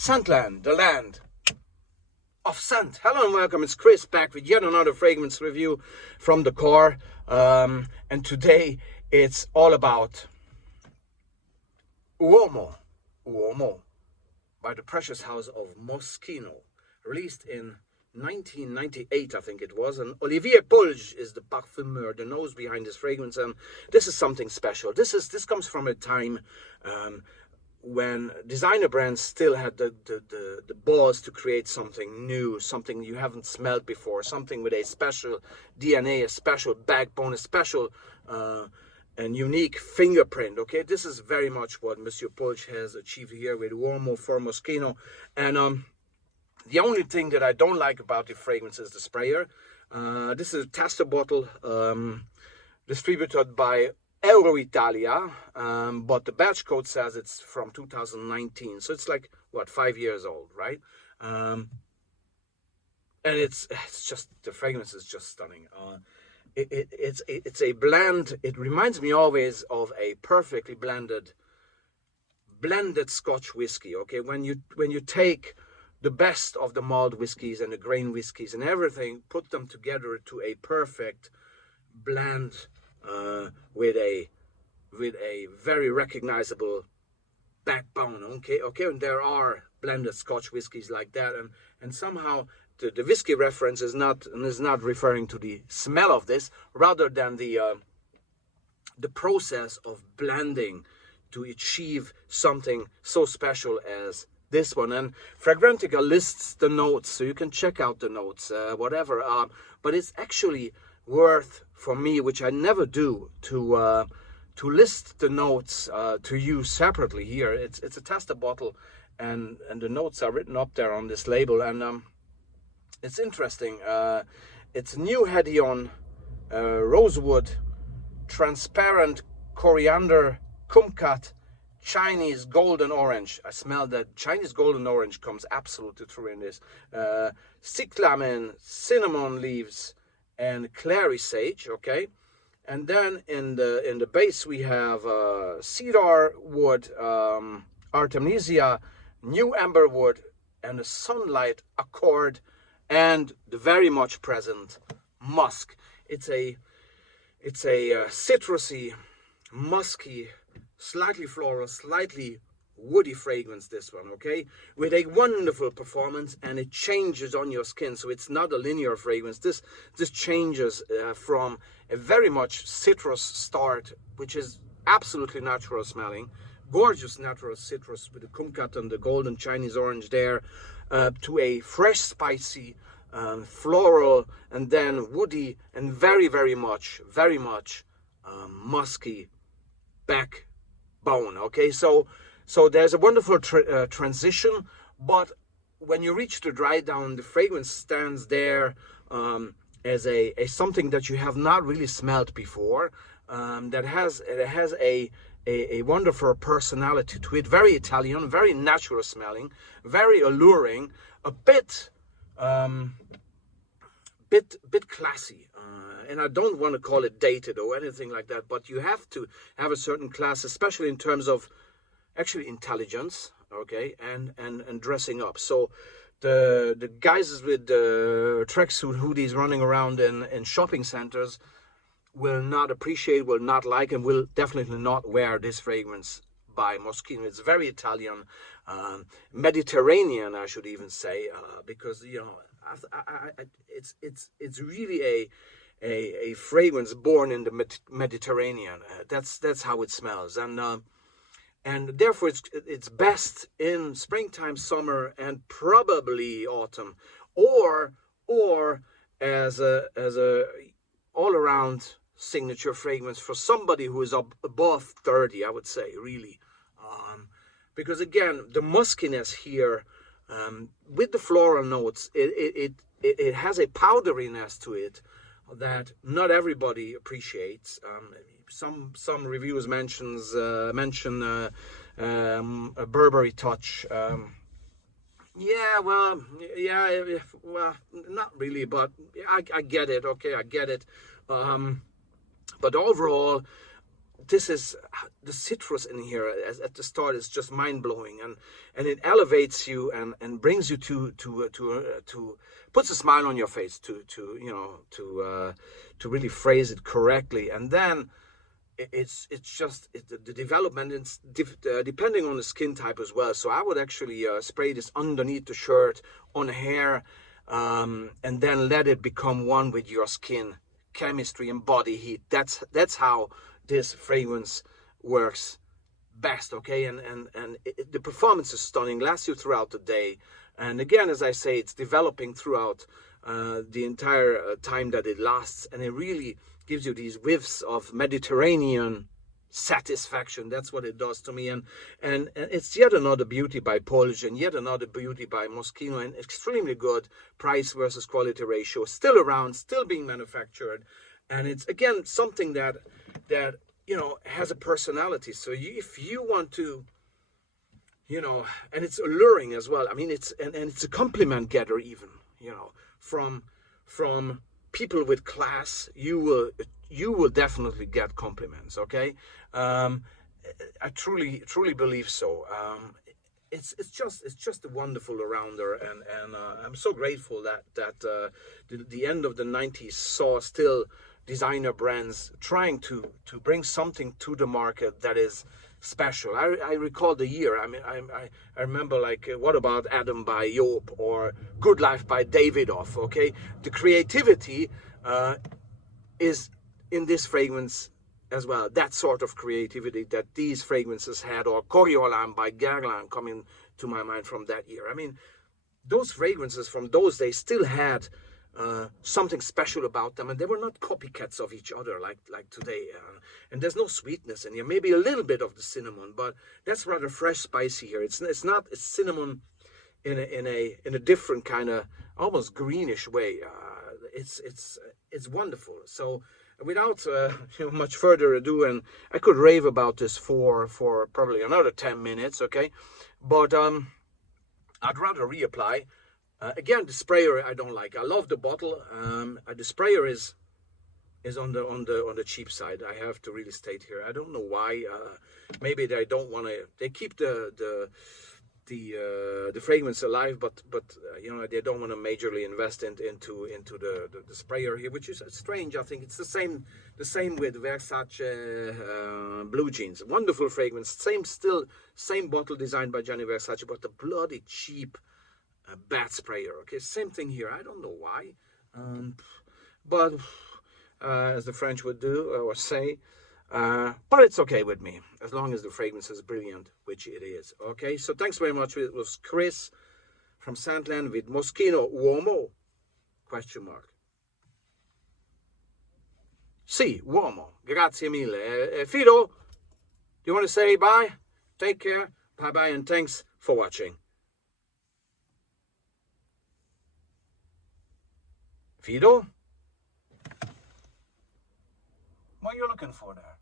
Scentland, the land of scent. Hello and welcome, it's Chris back with yet another fragrance review from the car. And today it's all about Uomo by the precious house of Moschino, released in 1998, I think it was. And Olivier Pulge is the parfumeur, the nose behind this fragrance. And this is something special. This comes from a time when designer brands still had the balls to create something new, something you haven't smelled before, something with a special DNA, a special backbone, a special and unique fingerprint. Okay, this is very much what Monsieur Pulch has achieved here with Uomo for Moschino. And the only thing that I don't like about the fragrance is the sprayer. This is a tester bottle distributed by Italia, but the batch code says it's from 2019, so it's like what, 5 years old, right? And it's just, the fragrance is just stunning. It's a blend. It reminds me always of a perfectly blended Scotch whiskey. Okay, when you take the best of the malt whiskeys and the grain whiskeys and everything, put them together to a perfect blend. With a very recognizable backbone. Okay, and there are blended Scotch whiskies like that, and somehow the whiskey reference is not referring to the smell of this, rather than the process of blending to achieve something so special as this one. And Fragrantica lists the notes, so you can check out the notes, whatever. But it's actually worth for me, which I never do, to list the notes to you separately here. It's a tester bottle, and the notes are written up there on this label, and it's interesting. It's new Hedion, rosewood, transparent coriander, kumquat, Chinese golden orange. I smell that Chinese golden orange comes absolutely through in this. Cyclamen, cinnamon leaves, and clary sage. Okay, and then in the base we have cedar wood, artemisia, new amber wood, and a sunlight accord, and the very much present musk. It's a citrusy, musky, slightly floral, slightly woody fragrance, this one. Okay, with a wonderful performance, and it changes on your skin, so it's not a linear fragrance. This changes from a very much citrus start, which is absolutely natural smelling, gorgeous natural citrus with the kumquat and the golden Chinese orange there, to a fresh, spicy, floral, and then woody, and very much musky backbone. Okay, so there's a wonderful transition, but when you reach the dry down, the fragrance stands there as a something that you have not really smelled before, that has a wonderful personality to it, very Italian, very natural smelling, very alluring, a bit classy, and I don't want to call it dated or anything like that, but you have to have a certain class, especially in terms of actually intelligence, okay, and dressing up. So the guys with the tracksuit hoodies running around in shopping centers will not appreciate, will not like, and will definitely not wear this fragrance by Moschino. It's very Italian, Mediterranean, I should even say, because it's really a fragrance born in the Mediterranean. That's how it smells, and therefore it's best in springtime, summer, and probably autumn, or as a all around signature fragrance for somebody who is above 30, I would say, really, because again, the muskiness here, with the floral notes, it has a powderiness to it that not everybody appreciates. Some reviews mention a Burberry touch. Well, not really, but I get it. Okay, I get it. But overall, this is the citrus in here at the start is just mind-blowing, and it elevates you and brings you to puts a smile on your face, to really phrase it correctly. And then it's just the development, it's depending on the skin type as well. So I would actually spray this underneath the shirt, on hair, and then let it become one with your skin chemistry and body heat. That's how this fragrance works best. Okay, and the performance is stunning, lasts you throughout the day, and again, as I say, it's developing throughout the entire time that it lasts, and it really gives you these whiffs of Mediterranean satisfaction. That's what it does to me, and it's yet another beauty by Polish, and yet another beauty by Moschino, and extremely good price versus quality ratio, still around, still being manufactured, and it's again something that has a personality. So if you want to, and it's alluring as well. I mean, it's and it's a compliment getter even, from people with class. You will definitely get compliments. Okay, I truly believe so. It's just a wonderful arounder, and I'm so grateful that the end of the 90s saw still designer brands trying to bring something to the market that is special. I recall the year. I mean, I remember, like, What About Adam by Joop, or Good Life by Davidoff. Okay, the creativity is in this fragrance as well. That sort of creativity that these fragrances had, or Coriolan by Guerlain coming to my mind from that year. I mean, those fragrances from those days still had something special about them, and they were not copycats of each other like today. And there's no sweetness in here. Maybe a little bit of the cinnamon, but that's rather fresh, spicy here. It's cinnamon in a different kind of almost greenish way. It's wonderful. So without much further ado, and I could rave about this for probably another 10 minutes. Okay, but I'd rather reapply. Again, the sprayer I don't like. I love the bottle. The sprayer is on the cheap side. I have to really state here. I don't know why. Maybe they don't want to. They keep the fragrance alive, but they don't want to majorly invest into the sprayer here, which is strange. I think it's the same with Versace Blue Jeans. Wonderful fragrance. Same bottle designed by Gianni Versace, but the bloody cheap bat sprayer. Okay, same thing here. I don't know why, but as the French would do or say, but it's okay with me as long as the fragrance is brilliant, which it is. Okay, so thanks very much. It was Chris from Sandland with Moschino Uomo ? Sì, uomo. Grazie mille. Fido, do you want to say bye? Take care. Bye bye, and thanks for watching. Fido? What are you looking for there?